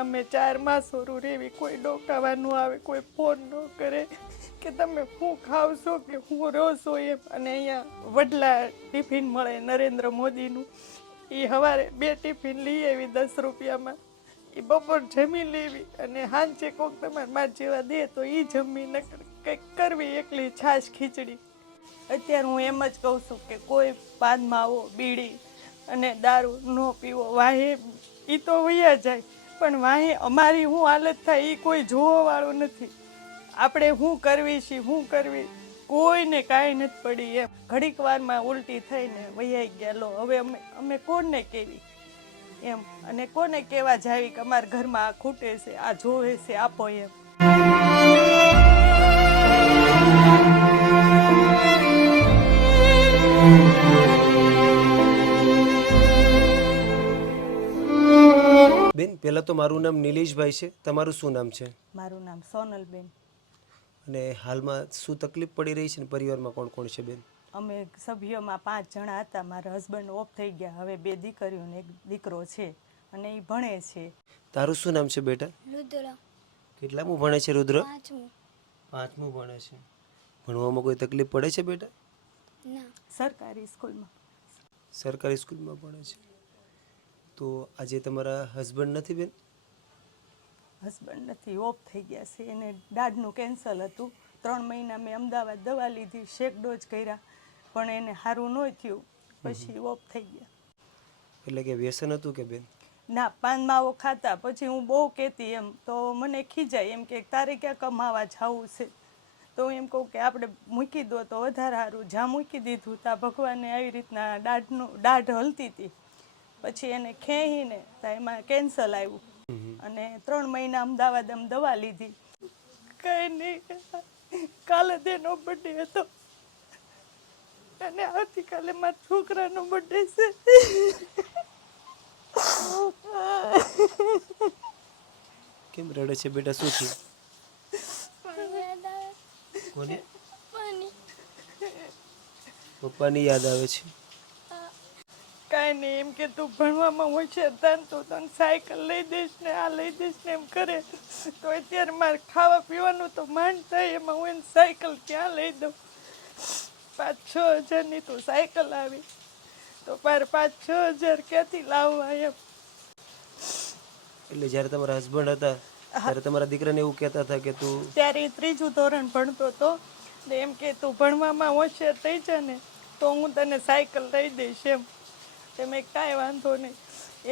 અમે ચાર માસોરું રેવી, કોઈ ડોકાવાનું આવે, કોઈ ફોન ન કરે, કે તમે શું ખાવશો, કે હું રોશો એમ. અને અહીંયા વડલા ટિફિન મળે નરેન્દ્ર મોદીનું. એ સવારે બે ટિફિન લઈ આવી દસ રૂપિયામાં. એ બપોર જમી લેવી અને હાંચે કોક તમારે માર જેવા દે તો એ જમી ન કંઈક કરવી એકલી છાશ ખીચડી. અત્યારે હું એમ જ કહું છું કે કોઈ પાન માવો બીડી અને દારૂ ન પીવો, વાહે એ તો વૈયા જાય. પણ વાહે, અમારી હું હાલત થાય એ કોઈ જોવાવાળું નથી. આપણે શું કરવી છીએ શું કરવી, કોઈને કાંઈ નથી પડી એમ. ઘડીક વારમાં ઉલટી થઈને વૈયાઈ ગયા લો હવે અમે અમે કોને કેવી? એમ. અને કોને કેવા જાવી કે અમારા ઘરમાં આ ખૂટે છે, આ જોવે છે, આપો એમ. પહેલાં તો મારું નામ નિલેશભાઈ છે. તમારું શું નામ છે? મારું નામ સોનલબેન. અને હાલમાં શું તકલીફ પડી રહી છે ને પરિવારમાં કોણ કોણ છે બેન? અમે સભ્યોમાં પાંચ જણા હતા. મારા હસબન્ડ ઓફ થઈ ગયા. હવે બે દીકરીઓ ને એક દીકરો છે અને એ ભણે છે. તારું શું નામ છે બેટા? રુદ્ર. કેટલામું ભણે છે રુદ્ર? પાંચમું. પાંચમું ભણે છે. ભણવામાં કોઈ તકલીફ પડે છે બેટા? ના. સરકારી સ્કૂલમાં. સરકારી સ્કૂલમાં ભણે છે. તો આજે તમારા હસબન્ડ નથી બેન? હસબન્ડ નથી ઓફ થઈ ગયા છે. એને દાઢનું કેન્સલ હતું. ત્રણ મહિના મેં અમદાવાદ દવા લીધી શેક ડોઝ કર્યા. પણ એને સારું ન થયું. પછી ઓફ થઈ ગયા. એટલે કે વ્યસન હતું કે બેન? ના પાન માવો ખાતા. પછી હું બહુ કહેતી એમ તો મને ખીજાય એમ કે તારે ક્યાં કમાવા જવું છે? તો હું એમ કહું કે આપણે મૂકી દો તો વધારે સારું. જ્યાં મૂકી દીધું ત્યાં ભગવાને આવી રીતના દાઢનું દાઢ હલતી હતી. પછી એને ખેંચીને ત્યાં એમાં કેન્સલ આવ્યું અને ત્રણ મહિના અમદાવાદ આમ દવા લીધી. કઈ નહીં કાલે તેનો બર્થડે હતો. અને આવતીકાલે મારા છોકરાનો બર્થડે છે. કેમ રડે છે બેટા? શું થયું? કોને પપ્પાની યાદ આવે છે. કે તું ભણવામાં હોશિયાર તાન તો તને સાયકલ લઈ દઈશ ને આ લઈ દઈશ ને એમ કરે. તો અત્યારે મારે ખાવા પીવાનું તો માંડ થાય એમાં હું એને સાયકલ ક્યાં લઈ દઉં? પાંચ છ હજારની તો સાયકલ આવી. તો મારે પાંચ છ હજાર ક્યાંથી લાવવા એમ? એટલે જ્યારે તમારા હસબન્ડ હતા ત્યારે તમારા દીકરાને એવું કહેતા હતા કે તું ત્યારે ત્રીજું ધોરણ ભણતો હતો ને એમ કે તું ભણવામાં હોશિયાર થઈ જા ને તો હું તને સાયકલ લઈ દઈશ એમ. તે મેં કાંઈ વાંધો નહીં.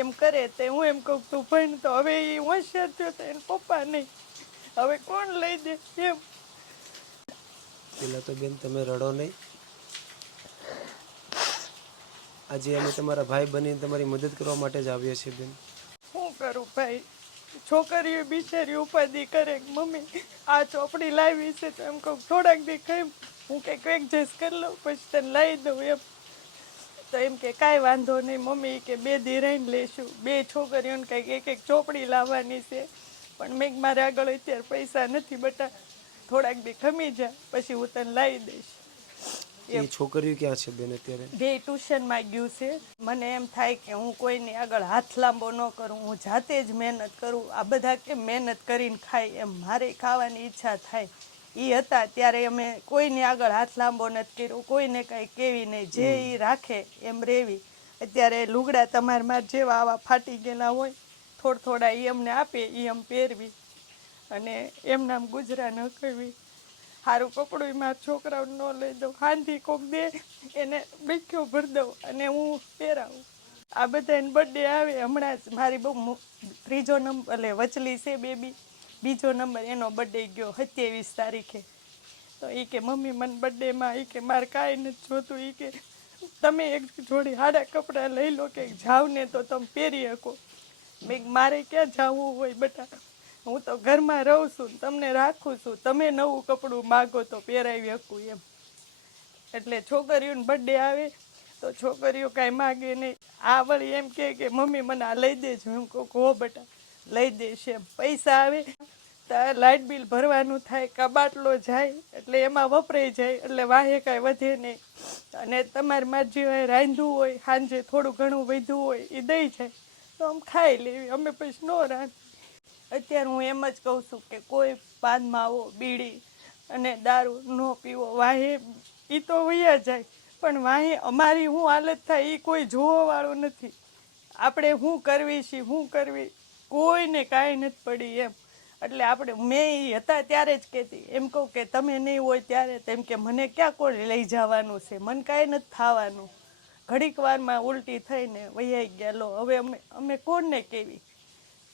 એમ કરે તે હું એમ કહું તું ભણ તો હવે એ હોશિયાર થયો તો એને પપ્પા નહીં. હવે કોણ લઈ દે એમ? પેલા તો બેન તમે રડો નહીં. આજે અમે તમારા ભાઈ બનીને તમારી મદદ કરવા માટે જ આવ્યા છીએ બેન. શું કરું ભાઈ? છોકરીઓ બિચારી ઉપાધિ કરે મમ્મી આ ચોપડી લાવી છે તો એમ કહું થોડાક દી ખાઈ હું કંઈક એડજસ્ટ કરી લઉં પછી તને લાવી દઉં એમ. તો એમ કે કાંઈ વાંધો નહીં મમ્મી કે બે દી રહીને લેશું. બે છોકરીઓને કંઈક એક એક ચોપડી લાવવાની છે. પણ મેં મારે આગળ અત્યારે પૈસા નથી બટા થોડાક બી ખમી જા પછી હું તને લાવી દઈશ. એ છોકરીઓ ક્યાં છે બેન અત્યારે? બે ટ્યુશનમાં ગયું છે. મને એમ થાય કે હું કોઈની આગળ હાથ લાંબો ન કરું હું જાતે જ મહેનત કરું. આ બધા કેમ મહેનત કરીને ખાય એમ મારે ખાવાની ઈચ્છા થાય. એ હતા ત્યારે અમે કોઈની આગળ હાથ લાંબો નથી કર્યો કોઈને કાંઈ કેવી નહીં જે એ રાખે એમ રેવી. અત્યારે લુગડા તમારા માર જેવા આવા ફાટી ગયેલા હોય થોડા થોડા એ અમને આપે એ એમ પહેરવી. અને એમના ગુજરા ન કરવી. સારું કપડું મારા છોકરાઓને ન લઈ દઉં હાંધી કોક દે એને બીખ્યો ભરી દઉં અને હું પહેરાવું. આ બધાને બર્થડે આવે હમણાં જ મારી બહુ ત્રીજો નંબર એટલે વચલી છે બેબી. બીજો નંબર એનો બર્થડે ગયો સત્યાવીસ તારીખે. તો એ કે, મમ્મી, મને બર્થડેમાં એ કે, મારે કાંઈ નથી જોતું. એ કે, તમે એક જોડી હાડા કપડાં લઈ લો કે જાવ ને તો તમે પહેરી શકો. મેં મારે ક્યાં જવું હોય બટા? હું તો ઘરમાં રહું છું, તમને રાખું છું. તમે નવું કપડું માગો તો પહેરાવી શકું એમ. એટલે છોકરીઓને બર્થડે આવે, તો છોકરીઓ કાંઈ માગે નહીં. આ વળી એમ કે, મમ્મી, મને આ લઈ દેજો. એમ કહું હો બેટા લઈ દઈશ એમ પૈસા આવે લાઇટ બિલ ભરવાનું થાય, કબાટલો જાય, એટલે એમાં વપરાઈ જાય, એટલે વાહે કાંઈ વધે નહીં. અને તમારે મરજી હોય રાંધવું હોય, સાંજે થોડું ઘણું વધ્યું હોય એ દઈ જાય. તો આમ ખાઈ લેવી, અમે પછી ન રાંધ અત્યારે હું એમ જ કહું છું કે કોઈ પાન માવો બીડી અને દારૂ ન પીવો, વાહે એ તો વૈયા જાય. પણ વાહે અમારી હું હાલત થાય એ કોઈ જોવાવાળું નથી. આપણે શું કરવી છીએ શું કરવી કોઈને કાંઈ નથી પડી એમ. એટલે આપણે મેં હતા ત્યારે જ કહેતી એમ કહું કે તમે નહીં હોય ત્યારે તેમ કે મને ક્યાં કોણ લઈ જવાનું છે? મને કાંઈ નથી થવાનું. ઘડીક વારમાં ઉલટી થઈને વૈયાઈ ગયા લો હવે અમે અમે કોને કહેવી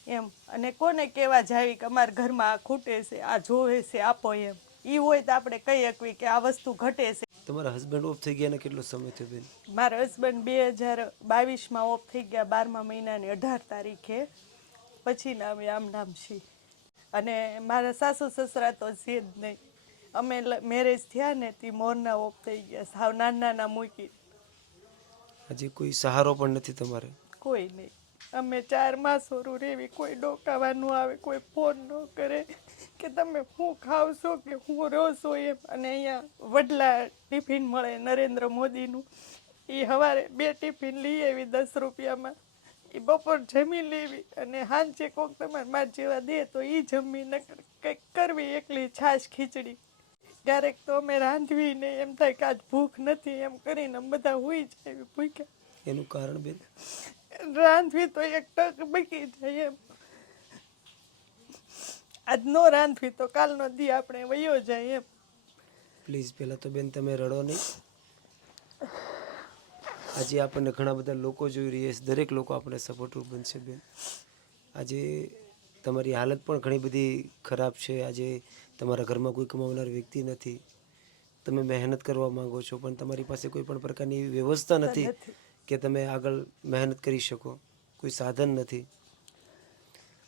એમ. અને કોને કહેવા જાવી કે અમારા ઘરમાં આ ખૂટે છે આ જોવે છે આપો એમ. એ હોય તો આપણે કહી શકવી કે આ વસ્તુ ઘટે છે. તમારા હસબન્ડ ઓફ થઈ ગયાને કેટલો સમય થયો બેન? મારા હસબન્ડ બે હજાર બાવીસમાં ઓફ થઈ ગયા બારમા મહિનાની અઢાર તારીખે. પછી ના અમે આમ નામ છે. અને મારા સાસુ સસરા તો છે જ નહીં. અમે મેરેજ થયા ને તે મોરના ઓફ થઈ ગયા. સાવ નાના નાના મૂકી. હજી કોઈ સહારો પણ નથી તમારે? કોઈ નહીં. અમે ચાર માસોરું રેવી. કોઈ ડોકાવાનું આવે કોઈ ફોન ન કરે. કે તમે શું ખાવશો કે હું રોશો એમ. અને અહીંયા વડલા ટિફિન મળે નરેન્દ્ર મોદીનું. એ સવારે બે ટિફિન લઈ આવી દસ રૂપિયામાં. એ બપોર જમી લેવી અને હાંજે કોક તમારે માર જેવા દે તો એ જમી નકર કંઈક કરવી એકલી છાશ ખીચડી. ક્યારેક તો અમે રાંધવી ને એમ થાય કે આજ ભૂખ નથી એમ કરીને બધા હોઈ જાય ભૂખ્યા. એનું કારણ બેન? રાંધવી તો એક ટક બકી જાય એમ. આજ નો રાંધવી તો કાલનો દી આપણે વયો જાય એમ. પ્લીઝ પહેલાં તો બેન તમે રડો નહીં. આજે આપણને ઘણા બધા લોકો જોઈ રહ્યા છે. દરેક લોકો આપણને સપોર્ટરૂપ બનશે બેન. આજે તમારી હાલત પણ ઘણી બધી ખરાબ છે. આજે તમારા ઘરમાં કોઈ કમાવનાર વ્યક્તિ નથી. તમે મહેનત કરવા માંગો છો પણ તમારી પાસે કોઈ પણ પ્રકારની એવી વ્યવસ્થા નથી કે તમે આગળ મહેનત કરી શકો. કોઈ સાધન નથી.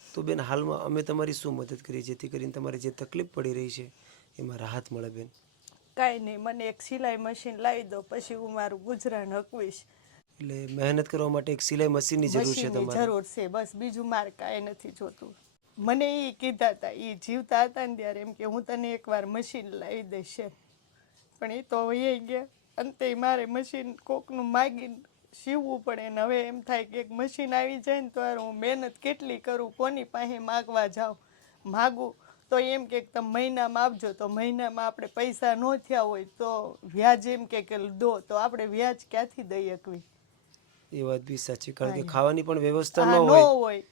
તો બેન હાલમાં અમે તમારી શું મદદ કરી જેથી કરીને તમારે જે તકલીફ પડી રહી છે એમાં રાહત મળે બેન. કાંઈ નહીં મને એક સિલાઈ મશીન લાવી દો પછી હું મારું ગુજરાન હકવીશ. એટલે મહેનત કરવા માટે એક સિલાઈ મશીનની જરૂર છે તમારે? જરૂર છે બસ બીજું મારે કાંઈ નથી જોતું. મને એ કીધા હતા એ જીવતા હતા ને ત્યારે એમ કે હું તને એકવાર મશીન લાવી દઈશ પણ એ તો વહી ગયા અંતે મારે મશીન કોકનું માગીને સીવવું પડે ને હવે એમ થાય કે એક મશીન આવી જાય ને તો હું મહેનત કેટલી કરું કોની પાસે માગવા જાઉં? માગું. તો એમ કે તમે મહિનામાં આપજો તો મહિનામાં આપણે પૈસા ન થયા હોય તો વ્યાજ એમ કે દો તો આપણે વ્યાજ ક્યાંથી દઈ શકવી એ વાત બી સાચી કારણ કે ખાવાની પણ વ્યવસ્થા ન હોય.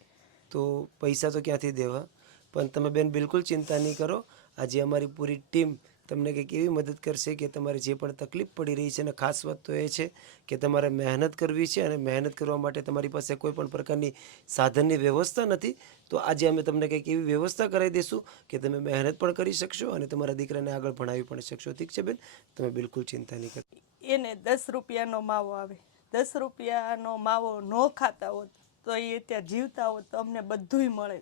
તો પૈસા તો ક્યાંથી દેવા? પણ તમે બેન બિલકુલ ચિંતા નહીં કરો. આજે અમારી પૂરી ટીમ તમને કંઈક એવી મદદ કરશે કે તમારે જે પણ તકલીફ પડી રહી છે અને ખાસ વાત તો એ છે કે તમારે મહેનત કરવી છે અને મહેનત કરવા માટે તમારી પાસે કોઈ પણ પ્રકારની સાધનની વ્યવસ્થા નથી. તો આજે અમે તમને કંઈક એવી વ્યવસ્થા કરાવી દઈશું કે તમે મહેનત પણ કરી શકશો અને તમારા દીકરાને આગળ ભણાવી પણ શકશો. ઠીક છે બેન? તમે બિલકુલ ચિંતા નહીં કરો એને દસ રૂપિયાનો માવો આવે. દસ રૂપિયાનો માવો ન ખાતા હોત તો એ ત્યાં જીવતા હોત તો અમને બધુંય મળે.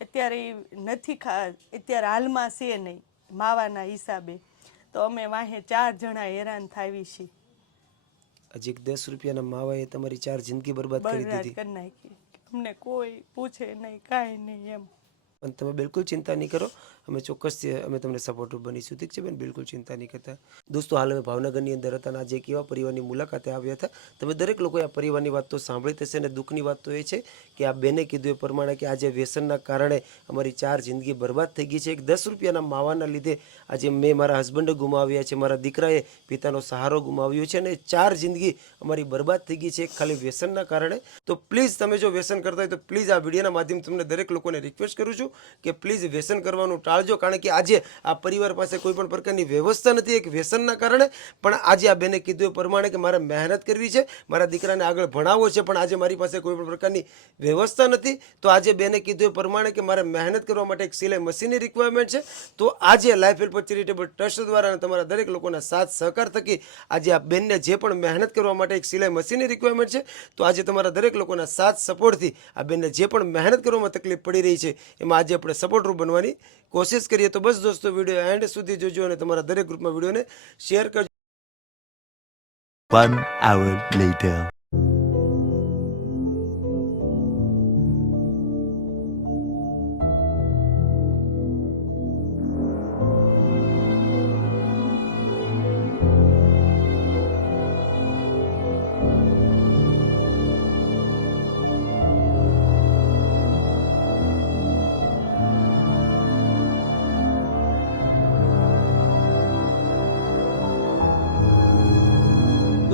અત્યારે નથી ખા, અત્યારે હાલમાં છે નહીં. માવાના હિસાબે. તો અમે વાહે ચાર જણા હેરાન થાવી છીએ. હજી દસ રૂપિયાના માવાએ તમારી ચાર જિંદગી બરબાદ કરી દીધી. કરી નાખી. અમને કોઈ પૂછે નહીં કાંઈ નહીં એમ. પણ તમે બિલકુલ ચિંતા નહીં કરો. અમે ચોક્કસથી અમે તમને સપોર્ટિવ બનીશું ઠીક છે બેન, બિલકુલ ચિંતા નહીં કરતા. દોસ્તો, હાલ અમે ભાવનગરની અંદર હતા અને આજે કેવા પરિવારની મુલાકાતે આવ્યા હતા. તમે દરેક લોકોએ આ પરિવારની વાત તો સાંભળી થશે અને દુઃખની વાત તો એ છે કે આ બેને કીધું એ પ્રમાણે કે આજે વ્યસનના કારણે અમારી ચાર જિંદગી બરબાદ થઈ ગઈ છે. એક દસ રૂપિયાના માવાના લીધે આજે મેં મારા હસબન્ડ ગુમાવ્યા છે, મારા દીકરાએ પિતાનો સહારો ગુમાવ્યો છે અને ચાર જિંદગી અમારી બરબાદ થઈ ગઈ છે. ખાલી વ્યસનના કારણે. તો પ્લીઝ તમે જો વ્યસન કરતા હોય તો પ્લીઝ આ વિડીયોના માધ્યમ તમને દરેક લોકોને રિક્વેસ્ટ કરું છું. કે પ્લીઝ વ્યસન કરવાનું ટાળજો. કારણ કે આજે આ પરિવાર પાસે કોઈ પણ પ્રકારની વ્યવસ્થા નથી. એક વ્યસનના કારણે પણ આજે આ બેને કીધું એ પ્રમાણે કે મારે મહેનત કરવી છે, મારા દીકરાને આગળ ભણાવવો છે, પણ આજે મારી પાસે કોઈ પણ પ્રકારની વ્યવસ્થા નથી. તો આજે બેને કીધું એ પ્રમાણે કે મારે મહેનત કરવા માટે એક સિલાઈ મશીનની રિક્વાયરમેન્ટ છે. તો આજે લાઈફ હેલ્પ ચેરિટેબલ ટ્રસ્ટ દ્વારા તમારા દરેક લોકોના સાથ સહકાર થકી આજે આ બેનને જે પણ મહેનત કરવા માટે એક સિલાઈ મશીનની રિક્વાયરમેન્ટ છે, તો આજે તમારા દરેક લોકોના સાથ સપોર્ટથી આ બેનને જે પણ મહેનત કરવામાં તકલીફ પડી રહી છે, એમાં આજે આપણે સપોર્ટરૂપ બનવાની કોશિશ કરીએ તો બસ દોસ્તો વીડિયો એન્ડ સુધી જોજો અને તમારા દરેક ગ્રુપમાં વિડીયોને શેર કરજો One hour later.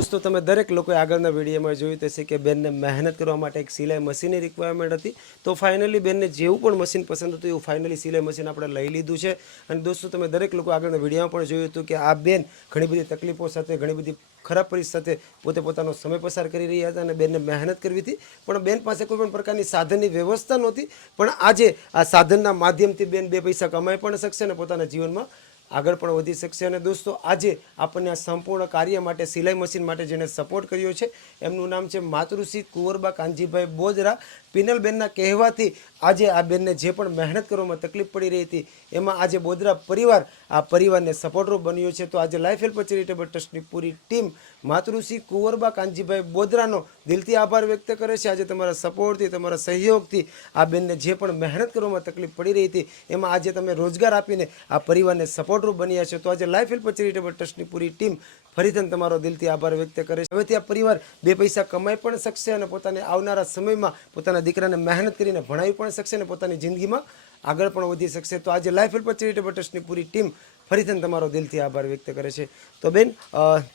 દોસ્તો તમે દરેક લોકોએ આગળના વિડીયોમાં જોયું તો છે કે બેનને મહેનત કરવા માટે એક સિલાઈ મશીનની રિક્વાયરમેન્ટ હતી. તો ફાઇનલી બેનને જેવું પણ મશીન પસંદ હતું, એવું ફાઇનલી સિલાઈ મશીન આપણે લઈ લીધું છે. અને દોસ્તો, તમે દરેક લોકો આગળના વિડીયોમાં પણ જોયું હતું કે આ બેન ઘણી બધી તકલીફો સાથે, ઘણી બધી ખરાબ પરિસ્થિતિ સાથે પોતે પોતાનો સમય પસાર કરી રહ્યા હતા અને બેનને મહેનત કરવી હતી. પણ બેન પાસે કોઈ પણ પ્રકારની સાધનની વ્યવસ્થા નહોતી. પણ આજે આ સાધનના માધ્યમથી બેન બે પૈસા કમાઈ પણ શકશે અને પોતાના જીવનમાં આગળ પણ વધી શકશે. અને દોસ્તો, આજે આપણને આ સંપૂર્ણ કાર્ય માટે, સિલાઈ મશીન માટે જેને સપોર્ટ કર્યો છે, એમનું નામ છે માતૃશ્રી કુંવરબા કાનજીભાઈ બોજરા. પિનલબેનના કહેવાથી આજે આ બેનને જે પણ મહેનત કરવામાં તકલીફ પડી રહી હતી, એમાં આજે બોદરા પરિવાર આ પરિવારને સપોર્ટરૂપ બન્યો છે. તો આજે લાઈફ હેલ્પ ચેરિટેબલ ટ્રસ્ટની પૂરી ટીમ માતૃશ્રી કુંવરબા કાનજીભાઈ બોદરાનો દિલથી આભાર વ્યક્ત કરે છે. આજે તમારા સપોર્ટથી, તમારા સહયોગથી આ બેનને જે પણ મહેનત કરવામાં તકલીફ પડી રહી હતી, એમાં આજે તમે રોજગાર આપીને આ પરિવારને સપોર્ટરૂપ બન્યા છે. તો આજે લાઈફ હેલ્પ ચેરિટેબલ ટ્રસ્ટની પૂરી ટીમ ફરીથી તમારો દિલથી આભાર વ્યક્ત કરે છે. હવેથી આ પરિવાર બે પૈસા કમાઈ પણ શકશે અને પોતાને આવનારા સમયમાં પોતાના દીકરાને મહેનત કરીને ભણાવી પણ શકશે અને પોતાની જિંદગીમાં આગળ પણ વધી શકશે. તો આજે લાઈફ હેલ્પર ચેરિટેબલ ટ્રસ્ટની પૂરી ટીમ ફરીથી તમારો દિલથી આભાર વ્યક્ત કરે છે. તો બેન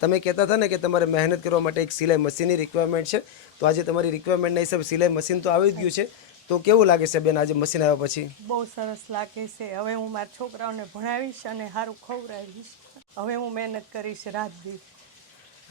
તમે કહેતા હતા ને કે તમારે મહેનત કરવા માટે એક સિલાઈ મશીનની રિક્વાયરમેન્ટ છે. તો આજે તમારી રિક્વાયરમેન્ટના હિસાબે સિલાઈ મશીન તો આવી જ ગયું છે. તો કેવું લાગે છે બેન આજે મશીન આવ્યા પછી? બહુ સરસ લાગે છે. હવે હું મારા છોકરાઓને ભણાવીશ અને સારું ખવડાવીશ. હવે હું મહેનત કરીશ રાત દી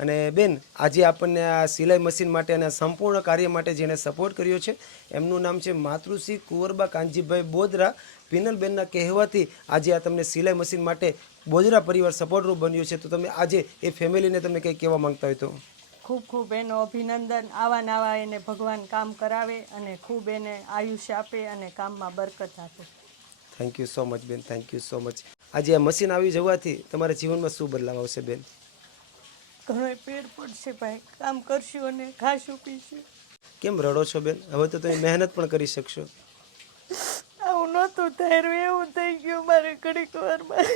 અને બેન આજે આપણને આ સિલાઈ મશીન માટે અને સંપૂર્ણ કાર્ય માટે જેણે સપોર્ટ કર્યો છે એમનું નામ છે માતૃશ્રી કુંવરબા કાનજીભાઈ બોદરા. પિનલબેનના કહેવાથી આજે આ તમને સિલાઈ મશીન માટે બોદરા પરિવાર સપોર્ટરૂપ બન્યો છે. તો તમે આજે એ ફેમિલીને તમે કંઈ કહેવા માંગતા હોય તો? ખૂબ ખૂબ એનો અભિનંદન. આવા નાવા એને ભગવાન કામ કરાવે અને ખૂબ એને આયુષ્ય આપે અને કામમાં બરકત આપે. થેન્ક યુ સો મચ બેન. થેન્ક યુ સો મચ આજે આ મશીન આવી જવાથી તમારા જીવનમાં શું બદલાવ આવશે બેન? ઘણો પેડ પડશે ભાઈ. કામ કરશું અને ખાશું પીશું. કેમ રડો છો બેન? હવે તો તમે મહેનત પણ કરી શકશો. આવું નહોતું થયું એવું થઈ ગયું મારે ઘડીક વારમાં.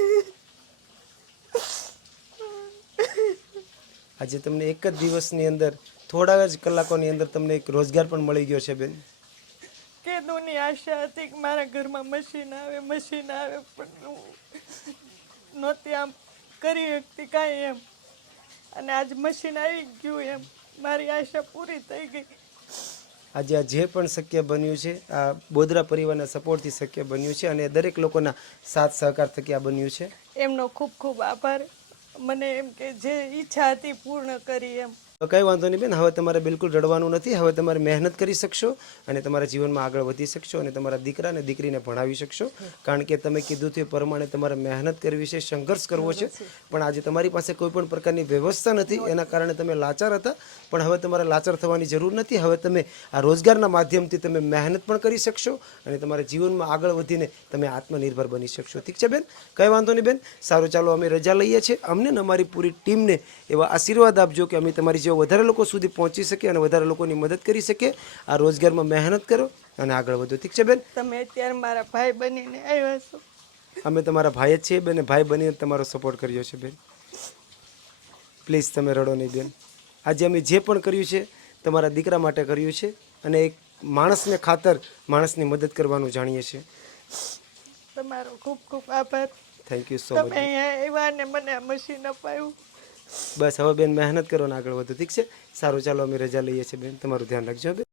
આજે તમને એક જ દિવસની અંદર થોડા જ કલાકોની અંદર તમને એક રોજગાર પણ મળી ગયો છે બેન. કેદોની આશા હતી કે મારા ઘરમાં મશીન આવે મશીન આવે પણ નહોતી આમ કરી શકતી કાંઈ એમ. અને આજ મશીન આવી ગયું એમ. મારી આશા પૂરી થઈ ગઈ. આજે આ જે પણ શક્ય બન્યું છે આ બોદરા પરિવારના સપોર્ટથી શક્ય બન્યું છે અને દરેક લોકોના સાથ સહકાર થકી આ બન્યું છે. એમનો ખૂબ ખૂબ આભાર. મને એમ કે જે ઈચ્છા હતી પૂર્ણ કરી એમ. કંઈ વાંધો નહીં બેન, હવે તમારે બિલકુલ રડવાનું નથી, હવે તમારે મહેનત કરી શકશો અને તમારા જીવનમાં આગળ વધી શકશો અને તમારા દીકરા અને દીકરીને ભણાવી શકશો. કારણ કે તમે કીધું તે પ્રમાણે તમારે મહેનત કરવી છે, સંઘર્ષ કરવો છે. પણ આજે તમારી પાસે કોઈ પણ પ્રકારની વ્યવસ્થા નથી, એના કારણે તમે લાચાર હતા. પણ હવે તમારે લાચાર થવાની જરૂર નથી. હવે તમે આ રોજગારના માધ્યમથી તમે મહેનત પણ કરી શકશો અને તમારા જીવનમાં આગળ વધીને તમે આત્મનિર્ભર બની શકશો. ઠીક છે બેન? કંઈ વાંધો નહીં બેન. સારું, ચાલો અમે રજા લઈએ છીએ. અમને અમારી પૂરી ટીમને એવા આશીર્વાદ આપજો કે અમે તમારી જેવા વધારે લોકો સુધી પહોંચી શકે અને વધારે લોકોની મદદ કરી શકે આ રોજગારમાં મહેનત કરો અને આગળ વધો. ઠીક છે બેન? તમે અત્યારે મારા ભાઈ બનીને આવ્યા છો. અમે તમારા ભાઈ જ છીએ બેન ભાઈ બનીને તમારો સપોર્ટ કર્યો છે બેન. પ્લીઝ તમે રડો નહીં બેન. આજે અમે જે પણ કર્યું છે તમારા દીકરા માટે કર્યું છે અને એક માણસને ખાતર માણસની મદદ કરવાનું જાણીએ છીએ. તમારો ખૂબ ખૂબ આભાર. થેન્ક યુ સો મચ તમે આવ્યા ને મને મશીન અપાયું. બસ હવે બેન મહેનત કરો ને આગળ વધો, ઠીક છે? સારું, ચાલો અમે રજા લઈએ છીએ બેન, તમારું ધ્યાન રાખજો બેન.